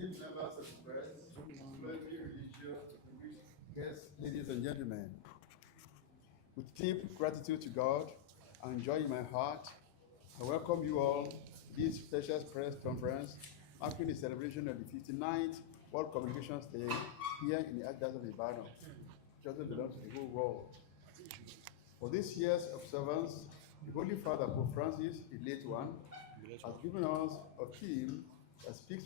esteemed members of the press, clergy, religious, guests, ladies and gentlemen, with deep gratitude to God and joy in my heart, I welcome you all to this special press conference marking the celebration of the 59th World Communications Day here in the Archdiocese of Ibadan, which also belongs to the whole world. For this year's observance, the Holy Father, Pope Francis, the late one, has given us a theme that speaks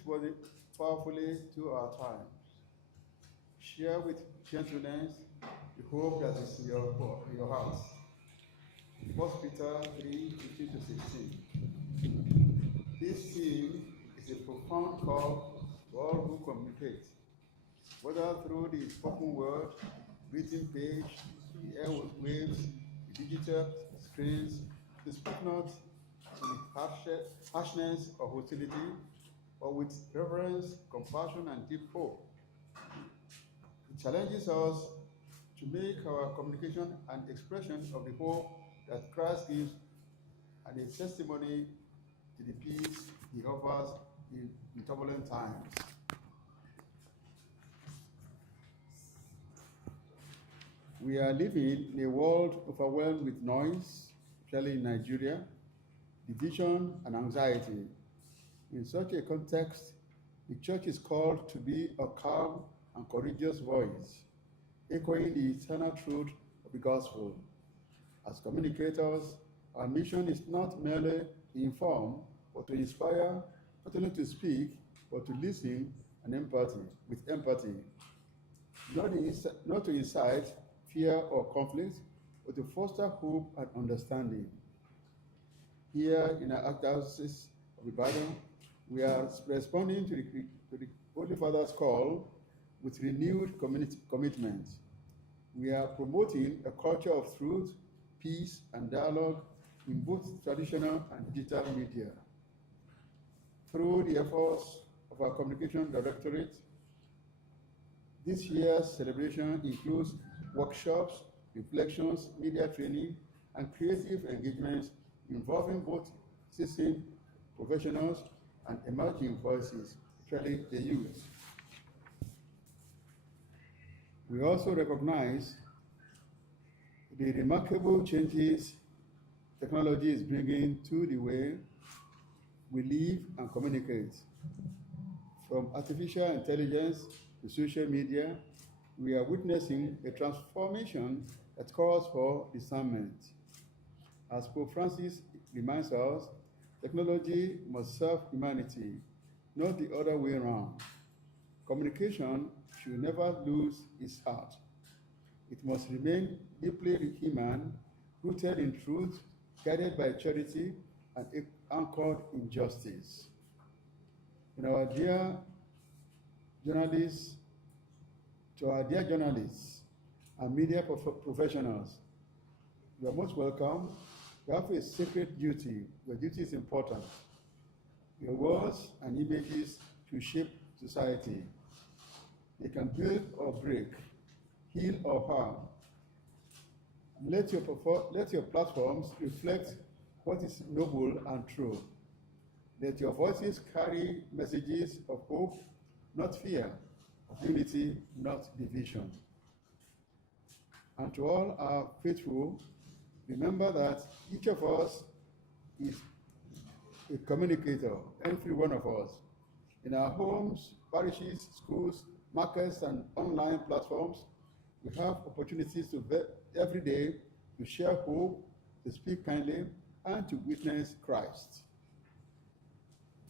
powerfully to our times. Share with gentleness the hope that is in your hearts. 1 Peter 3:15-16. This theme is a profound call to all who communicate, whether through the spoken word, written page, the airwaves, the digital screens, to speak not with harshness or hostility, but with reverence, compassion, and deep hope. It challenges us to make our communication an expression of the hope that Christ gives and a testimony to the peace he offers in turbulent times. We are living in a world overwhelmed with noise, especially in Nigeria, division and anxiety. In such a context, the church is called to be a calm and courageous voice, echoing the eternal truth of the gospel. As communicators, our mission is not merely to inform, but to inspire, not only to speak, but to listen with empathy. Not to incite fear or conflict, but to foster hope and understanding. Here in our Archdiocese of Ibadan, we are responding to the Holy Father's call with renewed commitment. We are promoting a culture of truth, peace, and dialogue in both traditional and digital media. Through the efforts of our Communication Directorate, this year's celebration includes workshops, reflections, media training, and creative engagements involving both seasoned professionals and emerging voices, especially the youth. We also recognize the remarkable changes technology is bringing to the way we live and communicate. From artificial intelligence to social media, we are witnessing a transformation that calls for discernment. As Pope Francis reminds us, technology must serve humanity, not the other way around. Communication should never lose its heart. It must remain deeply human, rooted in truth, guided by charity, and anchored in justice. To our dear journalists and media professionals, you are most welcome. You have a sacred duty. Your duty is important. Your words and images should shape society. They can build or break, heal or harm. Let your platforms reflect what is noble and true. Let your voices carry messages of hope, not fear, of unity, not division. And to all our faithful, remember that each of us is a communicator, every one of us. In our homes, parishes, schools, markets, and online platforms, we have opportunities every day to share hope, to speak kindly, and to witness Christ.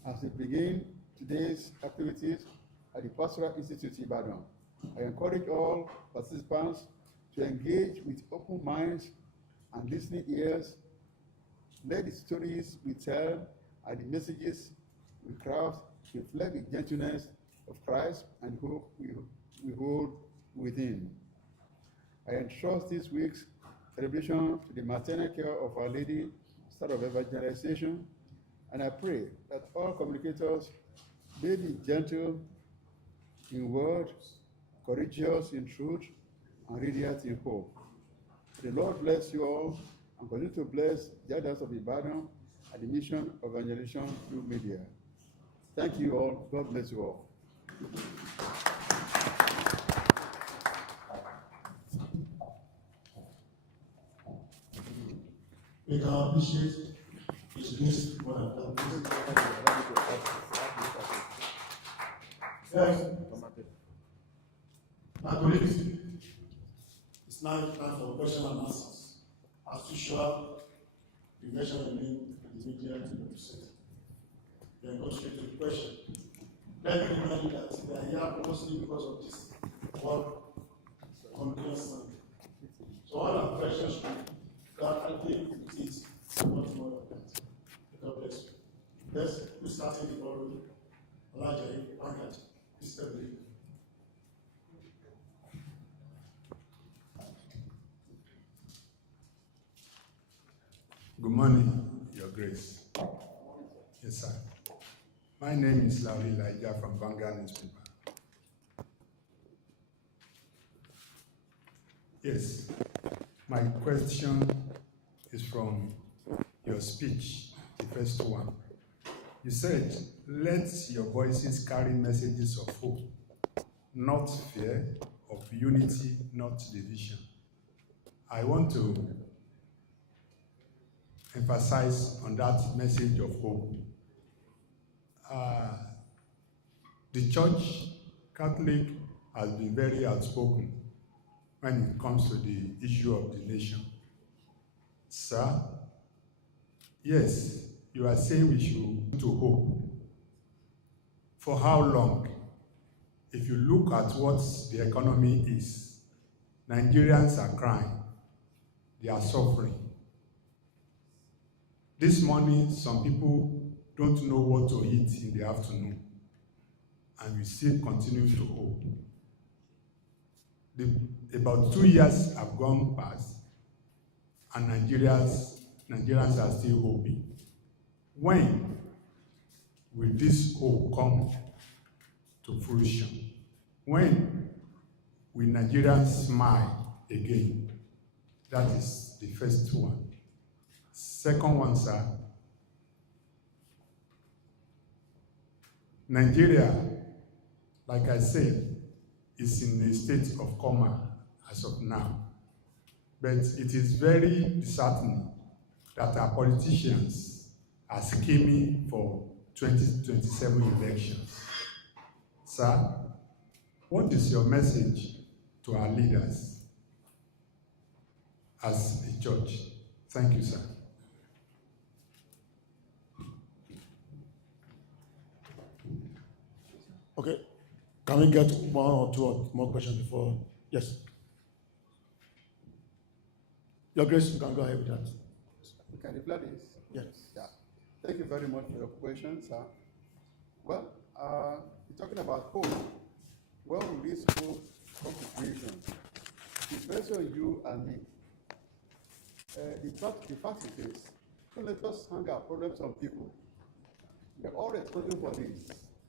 As we begin today's activities at the Pastoral Institute Ibadan, I encourage all participants to engage with open minds and listening ears. Let the stories we tell and the messages we craft reflect the gentleness of Christ and hope we hold within. I entrust this week's celebration to the maternal care of Our Lady, Star of Evangelization, and I pray that all communicators may be gentle in word, courageous in truth, and radiant in hope. The Lord bless you all and continue to bless the Archdiocese of Ibadan and the mission of evangelization through media. Thank you all. God bless you all. We can appreciate his grace more than that. Yes. My colleagues, it's now time for question and answers. As usual, you mention the name and the media to represent. Then go straight to the question. Let me remind you that we are here mostly because of this work communication Sunday. So all our questions that I think it is much more than that. God bless you. Yes, we started the already. Elijah, Pankaj, Mr. Lee. Good morning, Your Grace. Yes, sir. My name is Lauri Elijah from Vanguard newspaper. Yes, my question is from your speech, the first one. You said, let your voices carry messages of hope, not fear, of unity, not division. I want to emphasize on that message of hope. The Church Catholic has been very outspoken when it comes to the issue of the nation. Sir, yes, you are saying we should to hope. For how long? If you look at what the economy is, Nigerians are crying, they are suffering. This morning, some people don't know what to eat in the afternoon, and we still continue to hope. About 2 years have gone past, and Nigerians are still hoping. When will this hope come to fruition? When will Nigerians smile again? That is the first one. Second one, sir. Nigeria, like I said, is in a state of coma as of now. But it is very disheartening that our politicians are scheming for 2027 elections. Sir, what is your message to our leaders as a church? Thank you, sir. Okay. Can we get one or two or more questions before? Yes. Your Grace, you can go ahead with that. Can you reply this? Yes. Yeah. Thank you very much for your question, sir. Well, you're talking about hope. When will this hope come to fruition? It depends on you and me. The fact is this. Don't let us hang our problems on people. We're all responsible for this.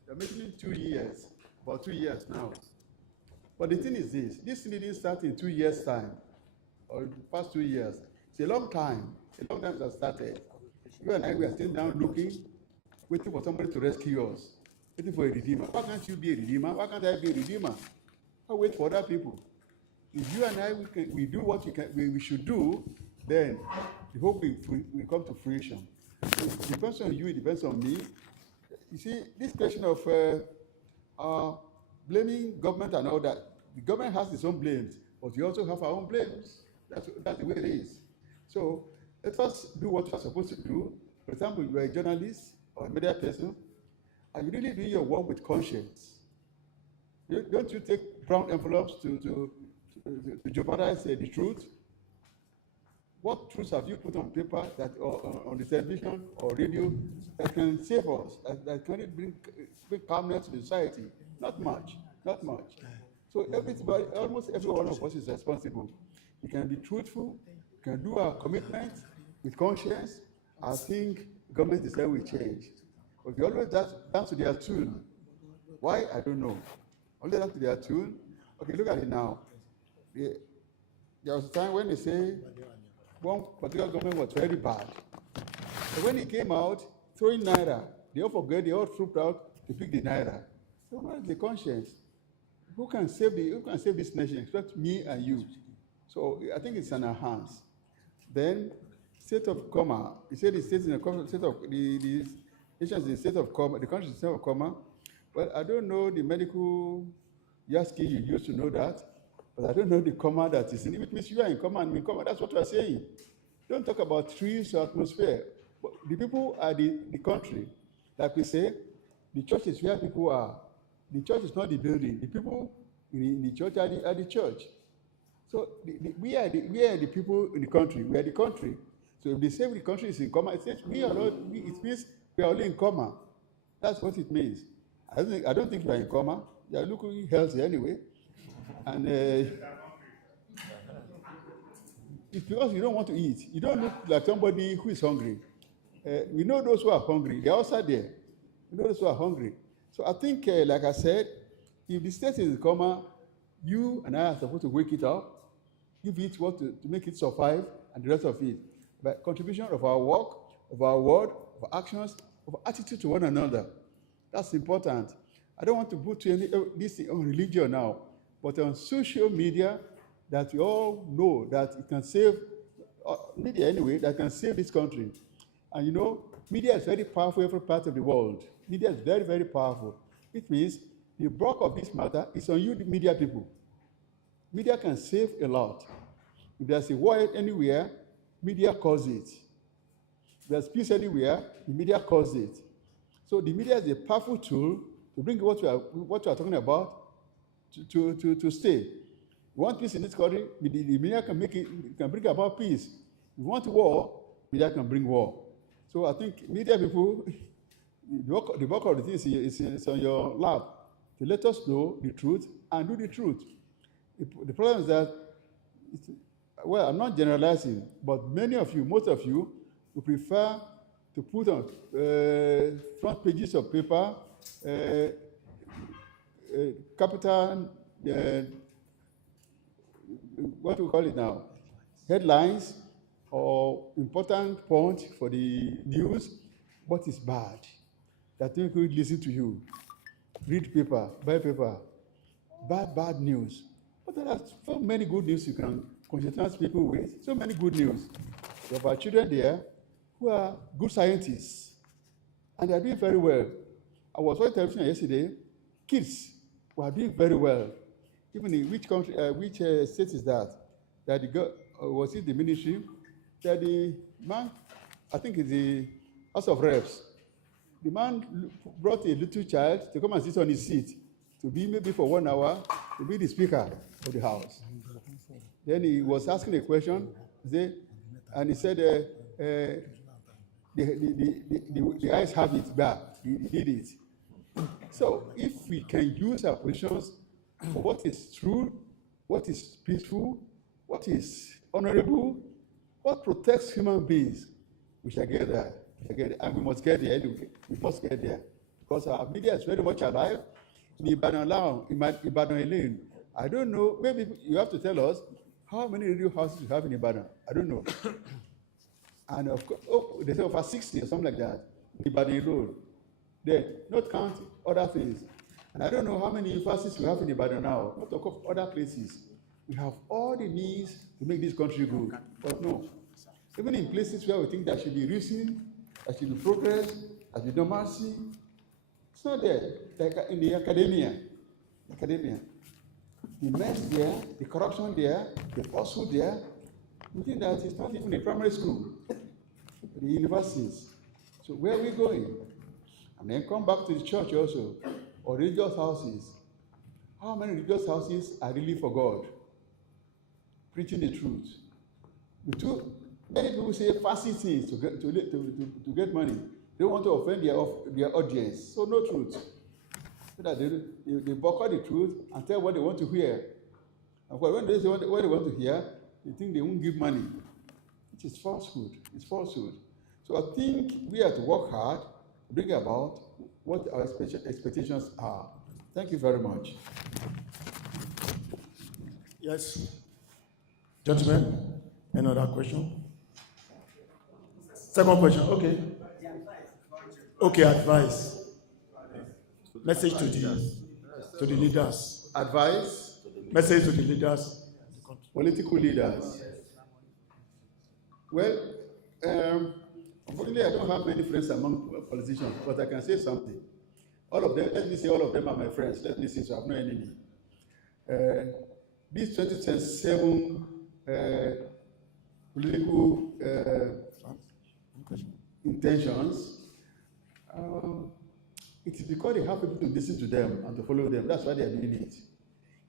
They're making it 2 years, about 2 years now. But the thing is this didn't start in 2 years' time, or the past 2 years. It's a long time it has started. You and I, we are still down looking, waiting for somebody to rescue us, waiting for a redeemer. Why can't you be a redeemer? Why can't I be a redeemer? Why wait for other people? If you and I, we do what we should do, then the hope will come to fruition. It depends on you, it depends on me. You see, this question of blaming government and all that, the government has its own blames, but we also have our own blames. That's the way it is. So let us do what we're supposed to do. For example, you are a journalist or a media person, and you really do your work with conscience. Don't you take brown envelopes to jeopardize the truth? What truths have you put on paper that, or on the television or radio that can save us, that can bring calmness to the society? Not much, not much. So everybody, almost every one of us is responsible. We can be truthful, we can do our commitment with conscience. I think government design will change. But we always dance to their tune. Why? I don't know. Only dance to their tune. Okay, look at it now. There was a time when they say one particular government was very bad. But when it came out, throwing naira, they all forget, they all trooped out to pick the naira. So what is the conscience? Who can save this nation except me and you? So I think it's in our hands. Then, state of coma. You said the state in a state of the nation is in state of coma. The country is in state of coma. Well, I don't know the medical yaskin you used to know that, but I don't know the coma that is in it. It means you are in coma and I'm in coma. That's what we are saying. Don't talk about trees or atmosphere. But the people are the country. Like we say, the church is where people are. The church is not the building. The people in the church are the church. So we are the people in the country. We are the country. So if they say the country is in coma, it says we are not. It means we are only in coma. That's what it means. I don't think you are in coma. You are looking healthy anyway, and it's because you don't want to eat. You don't look like somebody who is hungry. We know those who are hungry. They are outside there. We know those who are hungry. So I think, like I said, if the state is in coma, you and I are supposed to wake it up, give it what to make it survive, and the rest of it. By contribution of our work, of our word, of our actions, of our attitude to one another. That's important. I don't want to put this on religion now, but on social media, that we all know that it can save, media anyway, that can save this country. And you know, media is very powerful in every part of the world. Media is very, very powerful. It means the bulk of this matter is on you, the media people. Media can save a lot. If there's a war anywhere, media causes it. If there's peace anywhere, the media causes it. So the media is a powerful tool to bring what we are talking about to stay. We want peace in this country, the media can bring about peace. If we want war, media can bring war. So I think media people, the work of the thing is on your lap to let us know the truth and do the truth. The problem is that, well, I'm not generalizing, but many of you, most of you, would prefer to put on front pages of paper, capital, what do we call it now? Headlines or important points for the news. What is bad? That people could listen to you. Read paper, buy paper. Bad news. But there are so many good news you can concentrate people with. So many good news. We have our children there who are good scientists, and they are doing very well. I was watching television yesterday. Kids were doing very well. Even in which country, which state is that? That the girl, was it the ministry? That the man, I think it's the House of Reps. The man brought a little child to come and sit on his seat, to be maybe for 1 hour, to be the speaker of the House. Then he was asking a question, and he said, the eyes have it back. He did it. So if we can use our positions for what is true, what is peaceful, what is honorable, what protects human beings, we shall get there. And we must get there anyway. We must get there. Because our media is very much alive. In Ibadan alone, I don't know, maybe you have to tell us how many radio houses you have in Ibadan. I don't know. And of course, they say over 60 or something like that. Ibadan Road. Then, not count other things. And I don't know how many universities we have in Ibadan now, not talk of other places. We have all the means to make this country grow. But no. Even in places where we think there should be reason, there should be progress, there should be normalcy, it's not there. Like in the academia. The mess there, the corruption there, the falsehood there, we think that it's not even a primary school, the universities. So where are we going? And then come back to the church also, or religious houses. How many religious houses are really for God? Preaching the truth. Many people say fancy things to get money. They want to offend their audience. So no truth. So that they boycott the truth and tell what they want to hear. And when they say what they want to hear, they think they won't give money. It is falsehood. It's falsehood. So I think we have to work hard to bring about what our expectations are. Thank you very much. Yes. Gentlemen, any other question? Second question, okay. Okay, advice. Message to the to the leaders. Advice, Message to the leaders. political leaders. Well, unfortunately, I don't have many friends among politicians, but I can say something. All of them, let me say all of them are my friends. Let me say so I have no enemy. These 2027 political intentions, it is because they have people to listen to them and to follow them. That's why they are doing it.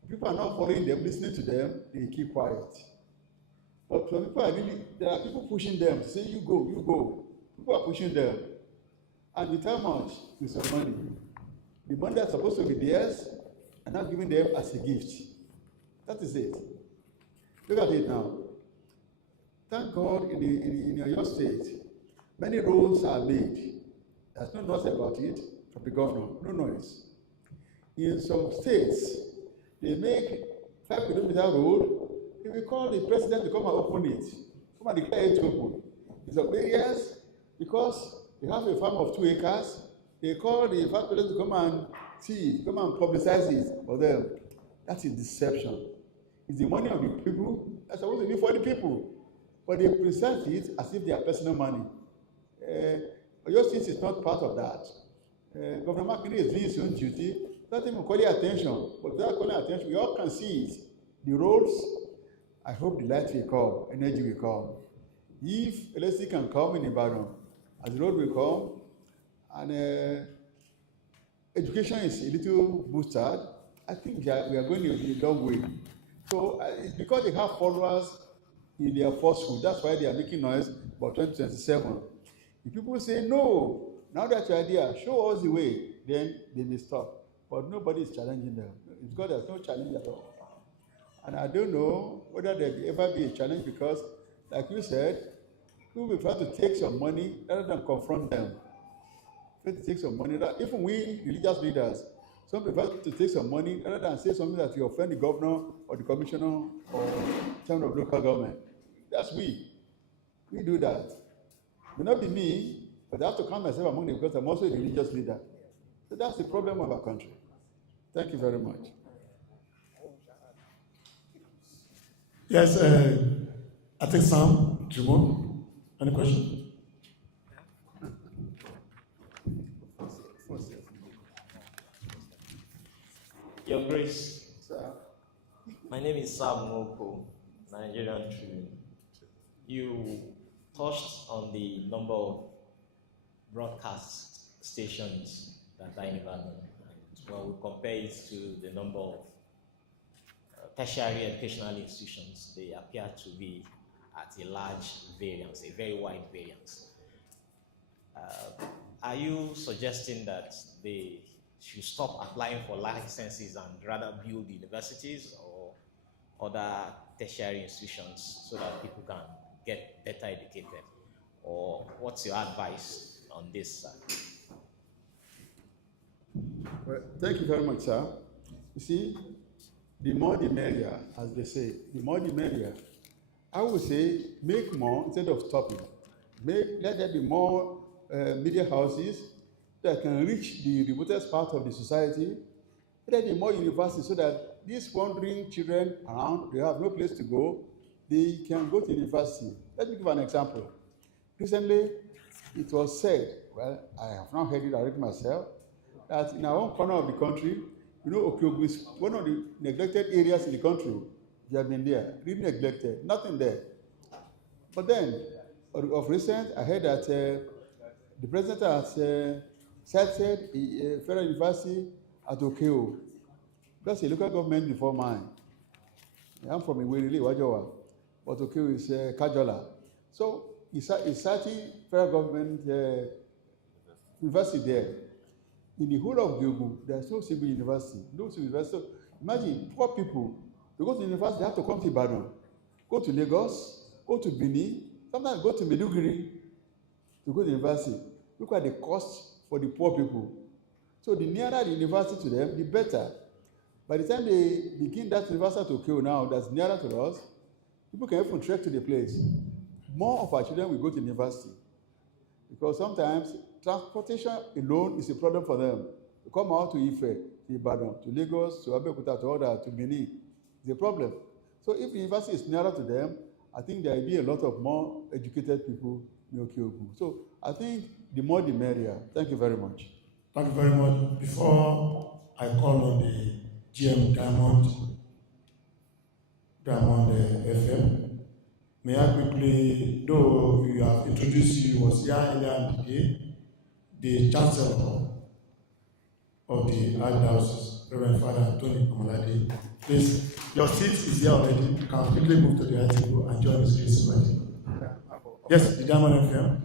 If people are not following them, listening to them, they keep quiet. But some people are really, there are people pushing them, say, you go, you go. People are pushing them. And with how much? With some money. The money that's supposed to be theirs, and not giving them as a gift. That is it. Look at it now. Thank God in your state, many roads are made. There's no noise about it from the governor, no noise. In some states, they make 5-kilometer road. If we call the president to come and open it, come and declare it open. In some areas, because they have a farm of 2 acres, they call the farm president to come and see, come and publicize it for them. That's a deception. It's the money of the people that's supposed to be for the people. But they present it as if they are personal money. Your state is not part of that. Governor Makinde is doing his own duty. Not even calling attention. But without calling attention, we all can see it. The roads, I hope the light will come, energy will come. If electricity can come in Ibadan, as the road will come, and education is a little boosted, I think we are going a long way. So it's because they have followers in their falsehood. That's why they are making noise about 2027. If people say, no, now that you are there, show us the way, then they may stop. But nobody is challenging them. It's because there's no challenge at all. And I don't know whether there will ever be a challenge because, like you said, people will try to take some money rather than confront them. Try to take some money. Even we, religious leaders, some prefer to take some money rather than say something that will offend the governor or the commissioner or chairman of local government. That's we. We do that. It may not be me, but I have to count myself among them because I'm also a religious leader. So that's the problem of our country. Thank you very much. Yes, I think Sam, Jumon, any question? Your Grace, my name is Sam Moko, Nigerian Tribune. You touched on the number of broadcast stations that are in Ibadan. When we compare it to the number of tertiary educational institutions, they appear to be at a large variance, a very wide variance. Are you suggesting that they should stop applying for licenses and rather build universities or other tertiary institutions so that people can get better educated? Or what's your advice on this, sir? Well, thank you very much, sir. You see, the more the merrier, as they say, the more the merrier. I would say make more instead of stopping. Let there be more media houses that can reach the remotest part of the society. Let there be more universities so that these wandering children around, they have no place to go, they can go to university. Let me give an example. Recently, it was said, well, I have not heard it directly myself, that in our own corner of the country, you know, Okyogo is one of the neglected areas in the country. You have been there, really neglected, nothing there. But then, of recent, I heard that the president has cited a federal university at Okeo. That's a local government before mine. I'm from Iwerili, Wajowa, but Okeo is Kajola. So he's citing federal government university there. In the whole of Gyogo, there's no single university. No single university. So imagine poor people, they go to university, they have to come to Ibadan, go to Lagos, go to Benin, sometimes go to Maiduguri to go to university. Look at the cost for the poor people. So the nearer the university to them, the better. By the time they begin that university to kill now, that's nearer to us, people can even trek to the place. More of our children will go to university. Because sometimes transportation alone is a problem for them. To come out to Ife, to Ibadan, to Lagos, to Abeokuta, to other, to Benin. It's a problem. So if the university is nearer to them, I think there will be a lot of more educated people in Okiogun. So I think the more the merrier. Thank you very much. Thank you very much. Before I call on the GM Diamond FM, may I quickly, though you have introduced you, was here earlier in the day, the Chancellor of the Archdiocese, Reverend Father Anthony Amalade. Please, your seat is here already. You can quickly move to the right table and join his grace already. Yes, the Diamond FM.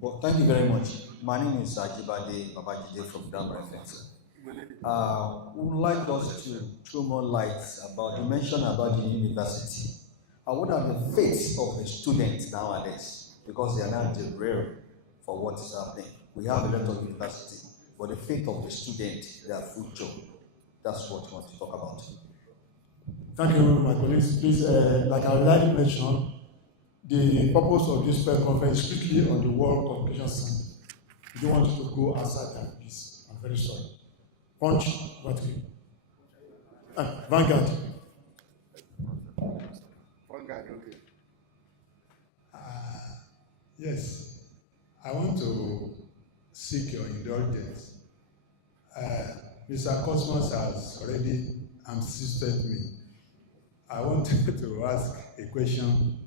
Well, thank you very much. My name is Ajibade Babajide from Diamond FM. We would like us to throw more light about, you mentioned about the university. What are the fates of the students nowadays? Because they are now the for what is happening. We have a lot of university, but the fate of the student, their future, that's what we want to talk about. Thank you, my colleagues. Please, like I would like to mention, the purpose of this press conference is strictly on the World Communication Summit. We don't want you to go outside that, please. I'm very sorry. Punch, what we? Vanguard. Vanguard, okay. Yes, I want to seek your indulgence. Mr. Cosmos has already assisted me. I wanted to ask a question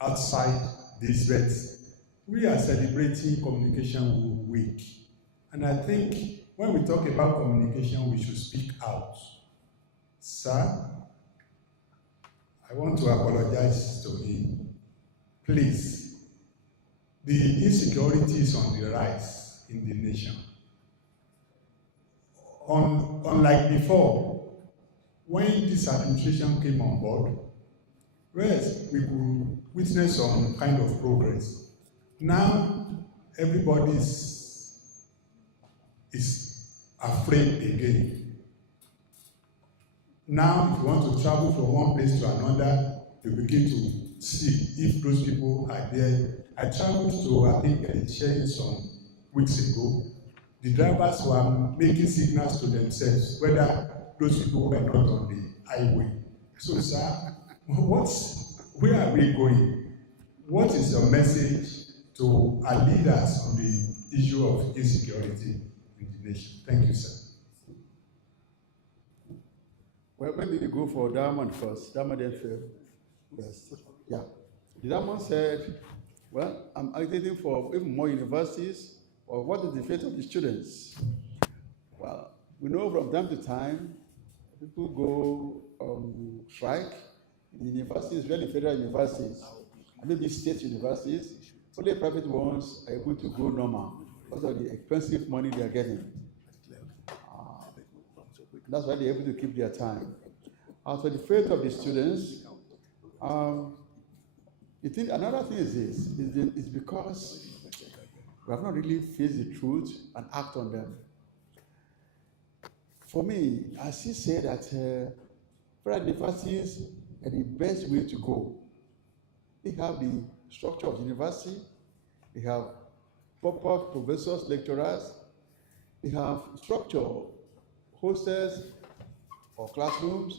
outside this, but we are celebrating Communication Week. And I think when we talk about communication, we should speak out. Sir, I want to apologize to him. Please, the insecurity is on the rise in the nation. Unlike before, when this administration came on board, whereas we could witness some kind of progress. Now, everybody is afraid again. Now, if you want to travel from one place to another, you begin to see if those people are there. I traveled to, I think, Sharing some weeks ago. The drivers were making signals to themselves whether those people were not on the highway. So, sir, where are we going? What is your message to our leaders on the issue of insecurity in the nation? Thank you, sir. Well, maybe we go for Diamond first. Diamond FM. Yes. Yeah. The Diamond said, well, I'm agitating for even more universities, or what is the fate of the students? Well, we know from time to time, people go on strike in universities, really federal universities, and maybe state universities. Only private ones are able to go normal because of the expensive money they are getting. That's why they're able to keep their time. As for the fate of the students, another thing is this, is because we have not really faced the truth and act on them. For me, I still say that federal universities are the best way to go. They have the structure of the university, they have proper professors, lecturers, they have structure, hostels or classrooms,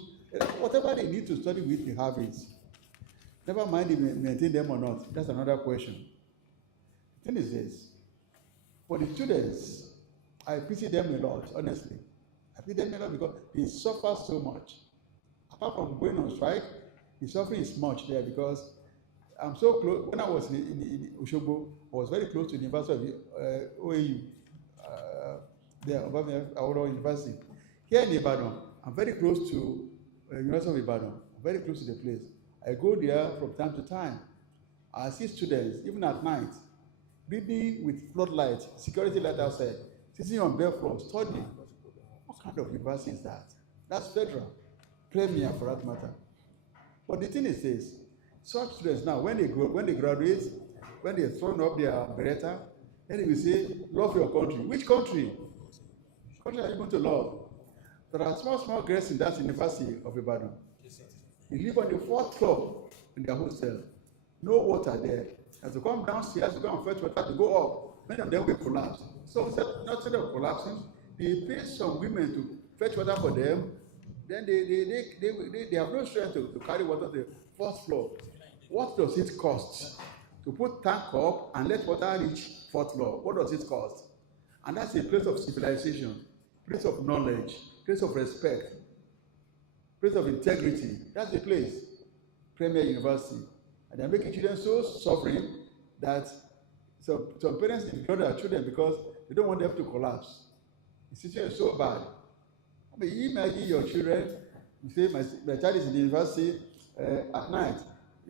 whatever they need to study with, they have it. Never mind if they maintain them or not, that's another question. The thing is this, for the students, I pity them a lot, honestly. I pity them a lot because they suffer so much. Apart from going on strike, the suffering is much there because I'm so close. When I was in Oshobo, I was very close to the University of OAU, there, Auro University. Here in Ibadan, I'm very close to University of Ibadan. I'm very close to the place. I go there from time to time. I see students, even at night, reading with floodlights, security light outside, sitting on bare floor, studying. What kind of university is that? That's federal, premier for that matter. But the thing is this, such students now, when they graduate, when they thrown up their beretta, then they will say, love your country. Which country? Which country are you going to love? There are small girls in that University of Ibadan. You live on the 4th floor in their hostel. No water there. As to come downstairs to go and fetch water to go up, many of them will collapse. So instead of collapsing, they pay some women to fetch water for them, then they have no strength to carry water to the fourth floor. What does it cost to put tank up and let water reach fourth floor? What does it cost? And that's a place of civilization, place of knowledge, place of respect, place of integrity. That's the place, Premier University. And they're making children so suffering that some parents ignore their children because they don't want them to collapse. The situation is so bad. I mean, you imagine your children, you say, my child is in the university at night.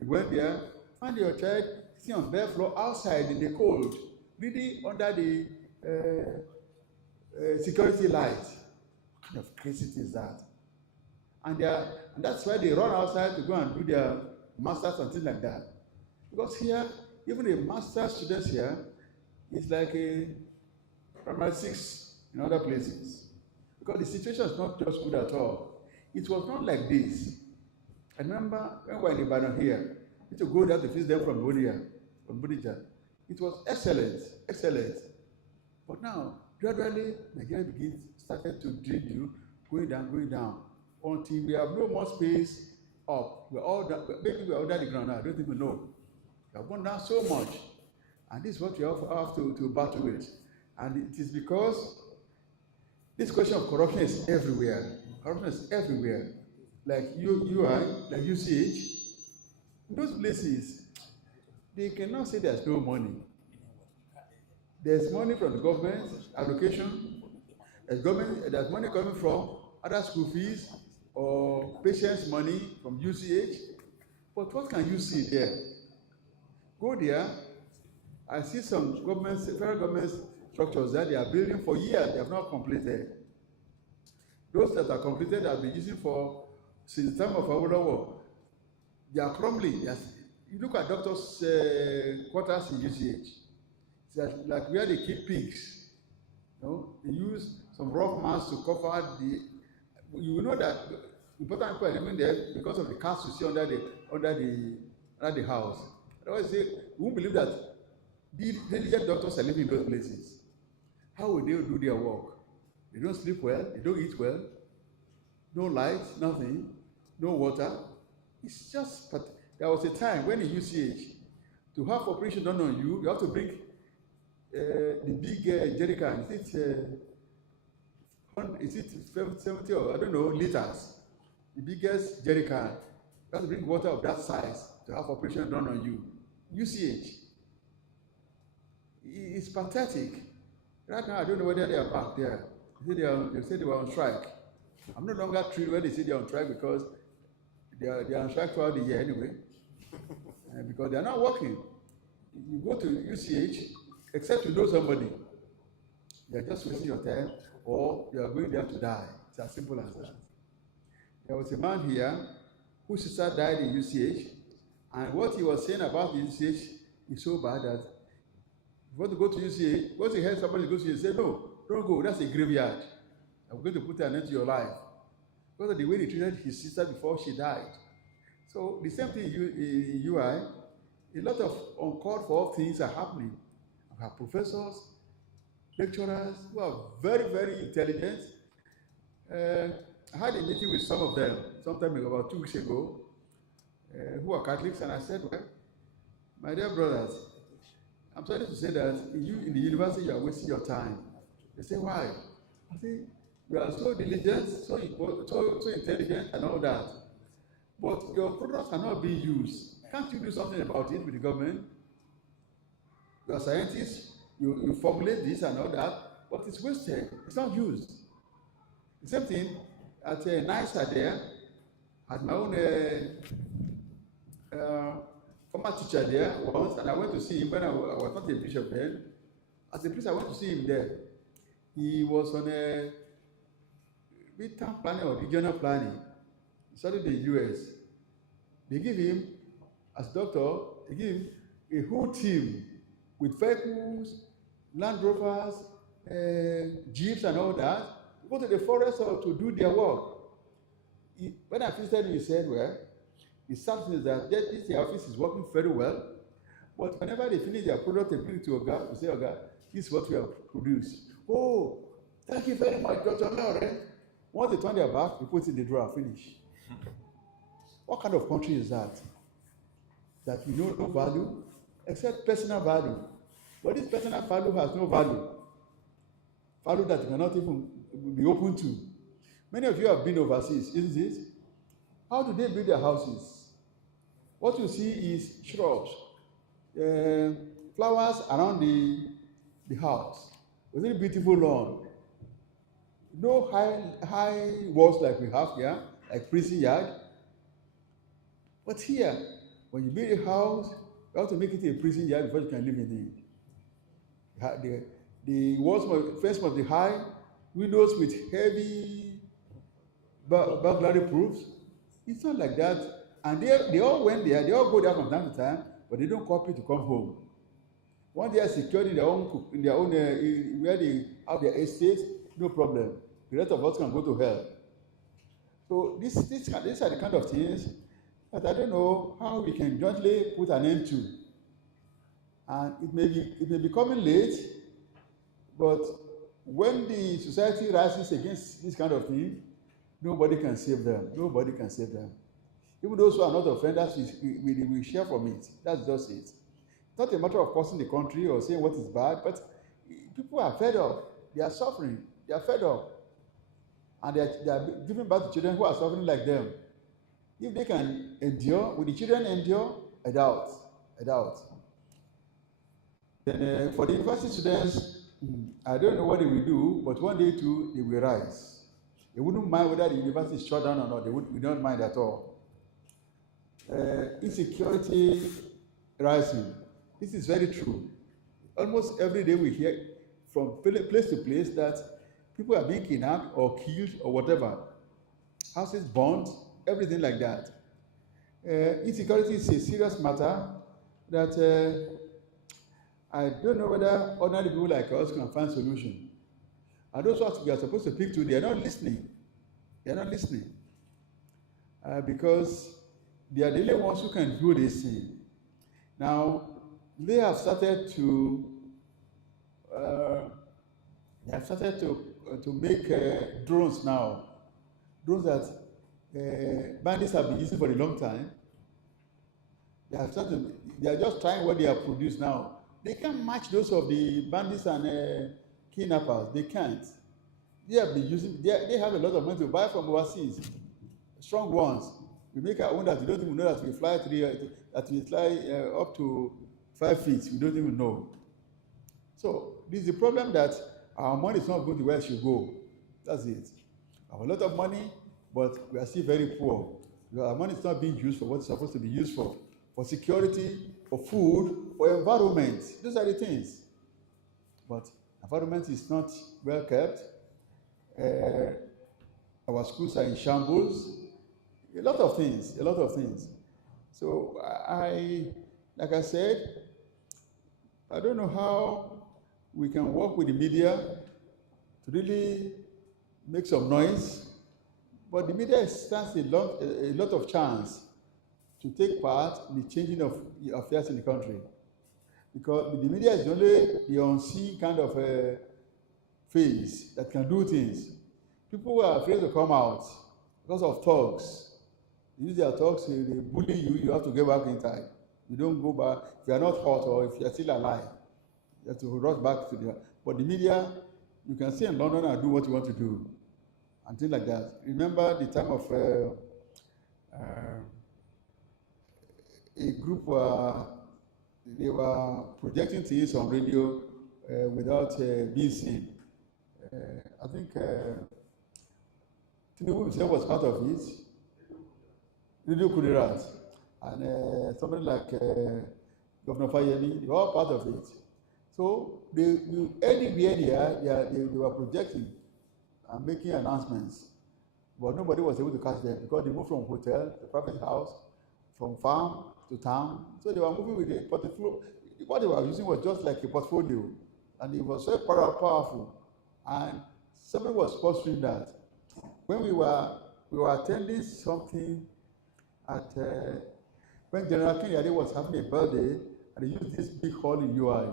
You went there, find your child sitting on the bare floor outside in the cold, reading under the security light. What kind of crazy is that? And that's why they run outside to go and do their masters and things like that. Because here, even the master students here is like a primary 6 in other places. Because the situation is not just good at all. It was not like this. I remember when we were in Ibadan here, we had to go there to visit them from Bodija. It was excellent, excellent. But now, gradually, Nigeria started to drill you, going down, until we have no more space up. Maybe we're under the ground now, I don't even know. We have gone down so much. And this is what we have to battle with. And it is because this question of corruption is everywhere. Corruption is everywhere. Like UI, like UCH. Those places, they cannot say there's no money. There's money from the government, allocation. There's money coming from other school fees or patients' money from UCH. But what can you see there? Go there, I see some federal government structures that they are building for years, they have not completed. Those that are completed have been using since the time of Awolowo. They are crumbling. You look at doctors' quarters in UCH. It's like where they keep pigs. They use some rough mats to cover the. You know that important people are living there because of the cats you see under the house. I always say, you won't believe that diligent doctors are living in those places. How will they do their work? They don't sleep well, they don't eat well, no light, nothing, no water. It's just, but there was a time when in UCH, to have operation done on you, you have to bring the big jerry can. Is it 70 or I don't know, liters? The biggest jerry can. You have to bring water of that size to have operation done on you. UCH. It's pathetic. Right now, I don't know whether they are back there. They say they were on strike. I'm no longer thrilled when they say they're on strike because they are on strike throughout the year anyway. Because they are not working. You go to UCH, except you know somebody. You're just wasting your time or you are going there to die. It's as simple as that. There was a man here whose sister died in UCH, and what he was saying about the UCH is so bad that if you want to go to UCH, once you hear somebody goes to UCH, say, no, don't go, that's a graveyard. I'm going to put an end to your life. Because of the way they treated his sister before she died. So the same thing in UI, a lot of uncalled for things are happening. We have professors, lecturers who are very, very intelligent. I had a meeting with some of them sometime ago, about 2 weeks ago, who are Catholics, and I said, well, my dear brothers, I'm sorry to say that in the university you are wasting your time. They say, why? I say, you are so diligent, so intelligent, and all that. But your products are not being used. Can't you do something about it with the government? You are scientists, you formulate this and all that, but it's wasted, it's not used. The same thing at NISA there, had my own former teacher there once, and I went to see him when I was not a bishop then. As a priest, I went to see him there. He was on a midterm planning or regional planning. He studied in the US. They give him, as doctor, they give him a whole team with vehicles, Land Rovers, jeeps and all that, to go to the forest or to do their work. When I visited him, he said, well, the sad is that this office is working very well, but whenever they finish their product, they bring it to Oga, they say, Oga, this is what we have produced. Oh, Thank you very much, Dr. Laure. Once they turn their back, you put it in the drawer, finish. What kind of country is that? That we know no value except personal value. But this personal value has no value. Value that you cannot even be open to. Many of you have been overseas, isn't it? How do they build their houses? What you see is shrubs, flowers around the house. A very beautiful lawn. No high walls like we have here, like prison yard. But here, when you build a house, you have to make it a prison yard before you can live in it. The walls fence must be high, windows with heavy burglary proofs. It's not like that. And they all went there, they all go there from time to time, but they don't copy to come home. Once they are secured in their own where they have their estate, no problem. The rest of us can go to hell. So these are the kind of things that I don't know how we can jointly put an end to. And it may be coming late, but when the society rises against this kind of thing, nobody can save them. Nobody can save them. Even those who are not offenders, we share from it. That's just it. It's not a matter of cursing the country or saying what is bad, but people are fed up. They are suffering. They are fed up. And they are giving birth to children who are suffering like them. If they can endure, will the children endure? I doubt. Then for the university students, I don't know what they will do, but one day too, they will rise. They wouldn't mind whether the university is shut down or not. They don't mind at all. Insecurity rising. This is very true. Almost every day we hear from place to place that people are being kidnapped or killed or whatever. Houses burned, everything like that. Insecurity is a serious matter that I don't know whether ordinary people like us can find solution. And those what we are supposed to speak to, they are not listening. Because they are the only ones who can do this thing. Now, they have started to make drones now. Drones that bandits have been using for a long time. They are just trying what they have produced now. They can't match those of the bandits and kidnappers. They can't. They have been using. They have a lot of money to buy from overseas. Strong ones. We make our own that we don't even know that we fly up to 5 feet. We don't even know. So this is the problem that our money is not going to where it should go. That's it. We have a lot of money, but we are still very poor. Our money is not being used for what it's supposed to be used for security, for food, for environment. Those are the things. But environment is not well kept. Our schools are in shambles. A lot of things. So like I said, I don't know how we can work with the media to really make some noise, but the media stands a lot of chance to take part in the changing of affairs in the country. Because the media is only the unseen kind of face that can do things. People are afraid to come out because of thugs. They use their thugs, they bully you, you have to get back in time. You don't go back, if you are not hurt or if you are still alive, you have to rush back to the... But the media, you can stay in London and do what you want to do, and things like that. Remember the time of a group they were projecting things on radio without being seen. I think Tinubu himself was part of it. Radio Kudirat and somebody like Governor Fayemi, they were all part of it. So anywhere they were projecting and making announcements, but nobody was able to catch them because they moved from hotel to private house, from farm to town. So they were moving with a portfolio. What they were using was just like a portfolio, and it was so powerful. And somebody was sponsoring that. When we were attending something at when General Kenyade was having a birthday, and they used this big hall in UI.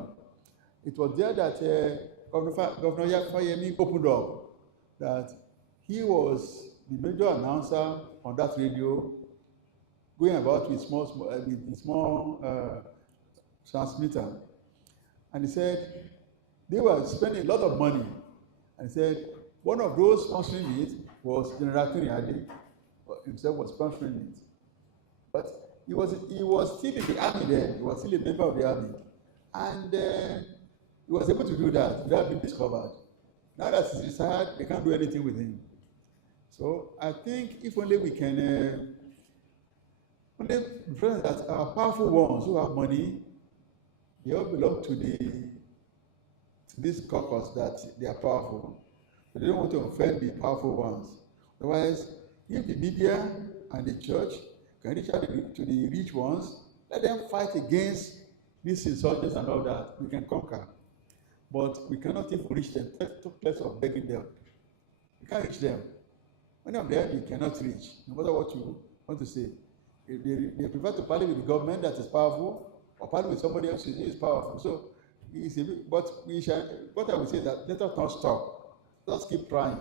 It was there that Governor Fayemi opened up that he was the major announcer on that radio, going about with small transmitter. And he said they were spending a lot of money. And he said one of those sponsoring it was General Kiriade, himself was sponsoring it. But he was still in the army then. He was still a member of the army. And he was able to do that without being discovered. Now that he's retired, they can't do anything with him. So I think if only we can, only friends that are powerful ones who have money, they all belong to this caucus that they are powerful. But they don't want to offend the powerful ones. Otherwise, if the media and the church can reach out to the rich ones, let them fight against these insurgents and all that. We can conquer. But we cannot even reach them. Take place of begging them. We can't reach them. Many of them you cannot reach, no matter what you want to say. They prefer to parley with the government that is powerful, or parley with somebody else who is powerful. So, but we shall. What I would say that let us not stop. Let us keep trying,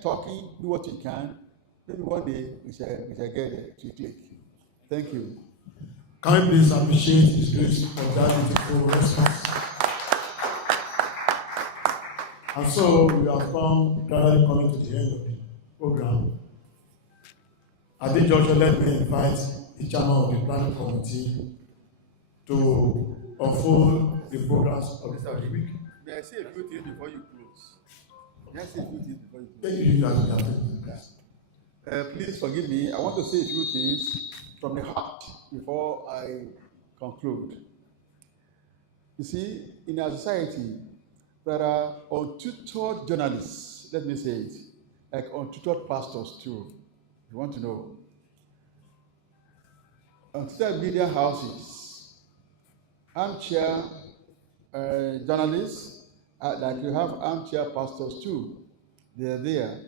talking, do what you can. Maybe one day we shall get there to click. Thank you. Can we please appreciate His grace for that beautiful response? And so we have come gradually coming to the end of the program. At this juncture, let me invite the chairman of the planning committee to unfold the programs of this week. May I say a few things before you close? May I say a few things before you close? Thank you. Please forgive me. I want to say a few things from the heart before I conclude. You see, in our society, there are untutored journalists, let me say it, like untutored pastors too. You want to know? Untutored media houses, armchair journalists, like you have armchair pastors too. They are there.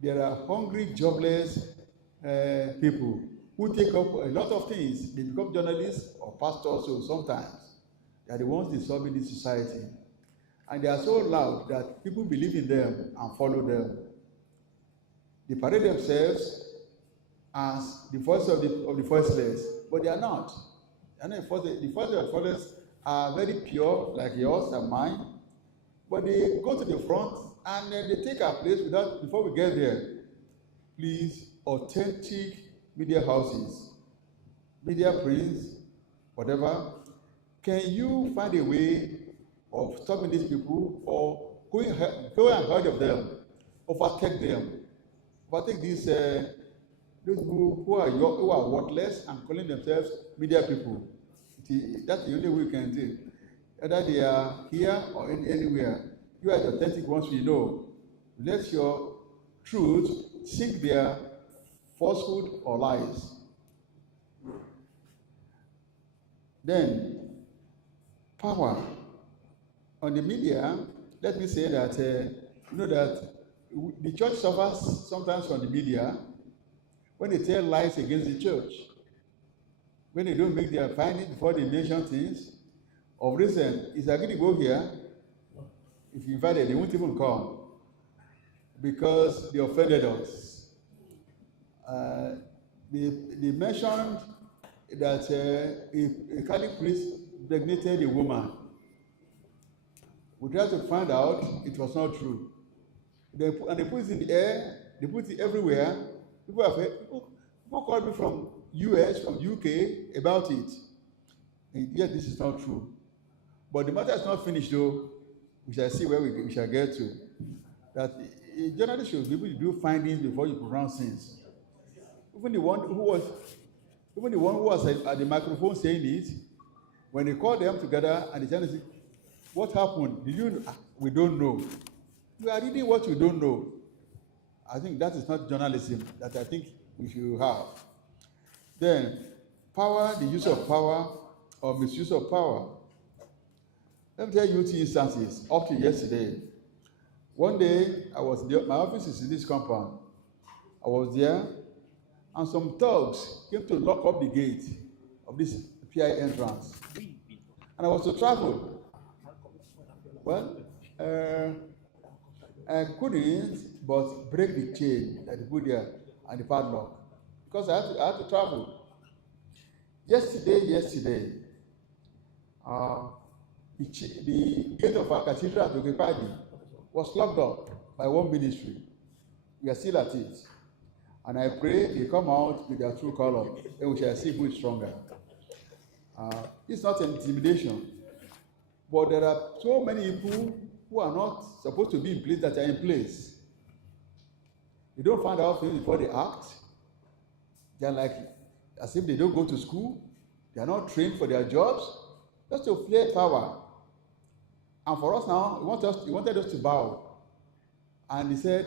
There are hungry, jobless people who take up a lot of things. They become journalists or pastors, so sometimes they are the ones disturbing this society. And they are so loud that people believe in them and follow them. They parade themselves as the voice of the voiceless, but they are not. And the voice of the voiceless are very pure, like yours and mine, but they go to the front and they take our place before we get there. Please, authentic media houses, media prints, whatever, can you find a way of stopping these people or go ahead of them, overtake these people who are worthless and calling themselves media people? That's the only way we can do. Whether they are here or anywhere, you are the authentic ones we know. Let your truth sink their falsehood or lies. Then, power. On the media, let me say that, that the church suffers sometimes from the media when they tell lies against the church. When they don't make their findings before they mention things. Of recent, is going to go here. If you invite them, they won't even come because they offended us. They mentioned that a Catholic priest impregnated a woman. We tried to find out it was not true. They put it in the air, they put it everywhere. People called me from US, from UK about it. And yet this is not true. But the matter is not finished though. We shall see where we shall get to. That a journalist should be able to do findings before you pronounce things. Even the one who was at the microphone saying it, when they called them together and the journalist said, "What happened? Did you know?" We don't know. You are reading what you don't know. I think that is not journalism that I think we should have. Then, power, the use of power or misuse of power. Let me tell you two instances up to yesterday. One day, I was there, my office is in this compound. I was there, and some thugs came to lock up the gate of this PI entrance. and I was to travel. Well, I couldn't but break the chain that they put there and the padlock because I had to travel. Yesterday, the gate of our cathedral at Ogepadi was locked up by one ministry. We are still at it. And I pray they come out with their true color, and we shall see who is stronger. It's not intimidation, but there are so many people who are not supposed to be in place that are in place. They don't find out things before they act. They are like as if they don't go to school. They are not trained for their jobs, just to flare power. And for us now, he wanted us to bow. And he said,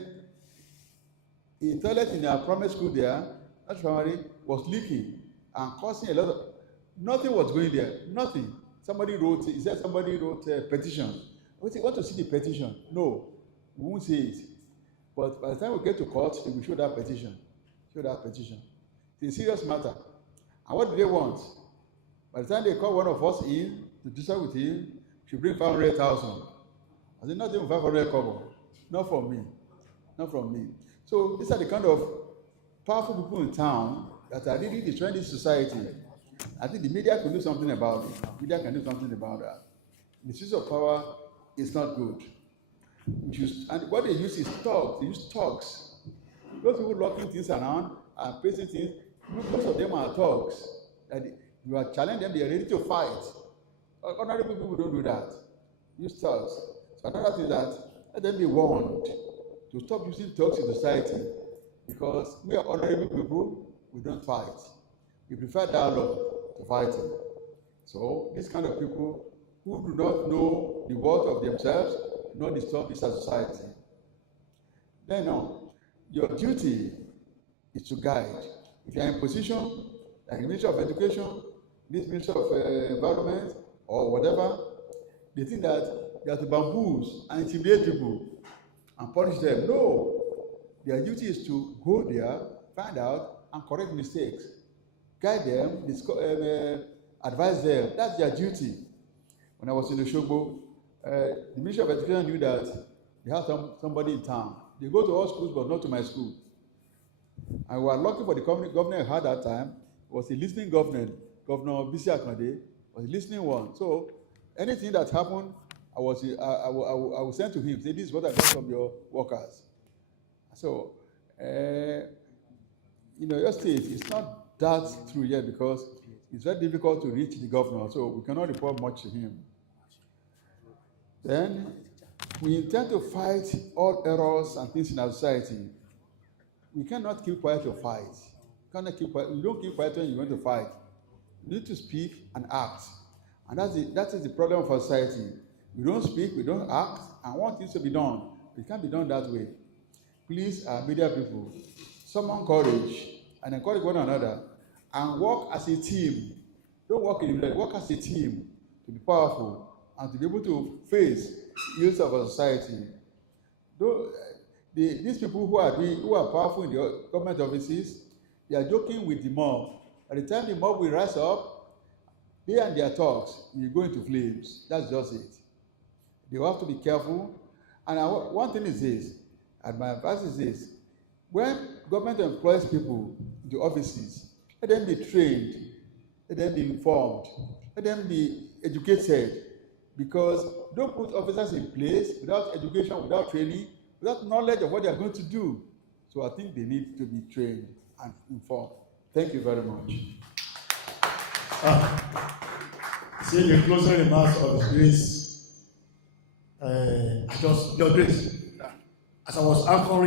the toilet in our primary school there, that primary, was leaking and causing a lot of, nothing was going there, nothing. Somebody wrote a petition. We want to see the petition. No, we won't see it. But by the time we get to court, we will show that petition. It's a serious matter. And what do they want? By the time they call one of us in to do something with him, she bring 500,000. I said, not even 500 kobo. Not from me. So these are the kind of powerful people in town that are really destroying this society. I think the media can do something about it. That. Misuse of power is not good. And what they use is thugs. They use thugs. Those people locking things around and placing things, most of them are thugs. You are challenging them, they are ready to fight. Ordinary people don't do that. Use thugs. So another thing is that let them be warned to stop using thugs in society, because we are ordinary people, we don't fight. We prefer dialogue to fighting. So these kind of people who do not know the worth of themselves do not disturb this society. Then your duty is to guide. If you are in position, like the Ministry of Education, this Ministry of Environment, or whatever, they think that they have to bamboozle and intimidate people and punish them. No. Their duty is to go there, find out, and correct mistakes. Guide them, advise them. That's their duty. When I was in Osogbo, the Ministry of Education knew that they had somebody in town. They go to all schools, but not to my school. And we were lucky for the governor I had that time. Was a listening governor. Governor Bisi Akande was a listening one. So anything that happened, I was sent to him. Say, this is what I got from your workers. So, your state is not that true yet because it's very difficult to reach the governor. So we cannot report much to him. Then we intend to fight all errors and things in our society. We cannot keep quiet to fight. You don't keep quiet when you want to fight. You need to speak and act. And that is the problem of our society. We don't speak, we don't act, and want things to be done. It can't be done that way. Please, media people, summon courage and encourage one another and work as a team. Don't work individually, work as a team to be powerful and to be able to face ills of our society. These people who are powerful in the government offices, they are joking with the mob. By the time the mob will rise up, they and their talks will go into flames. That's just it. They have to be careful. And one thing is this, and my advice is this: when government employs people into offices, let them be trained, let them be informed, let them be educated, because don't put officers in place without education, without training, without knowledge of what they are going to do. So I think they need to be trained and informed. Thank you very much. See the closing remarks of the grace. Your grace. As I was anchoring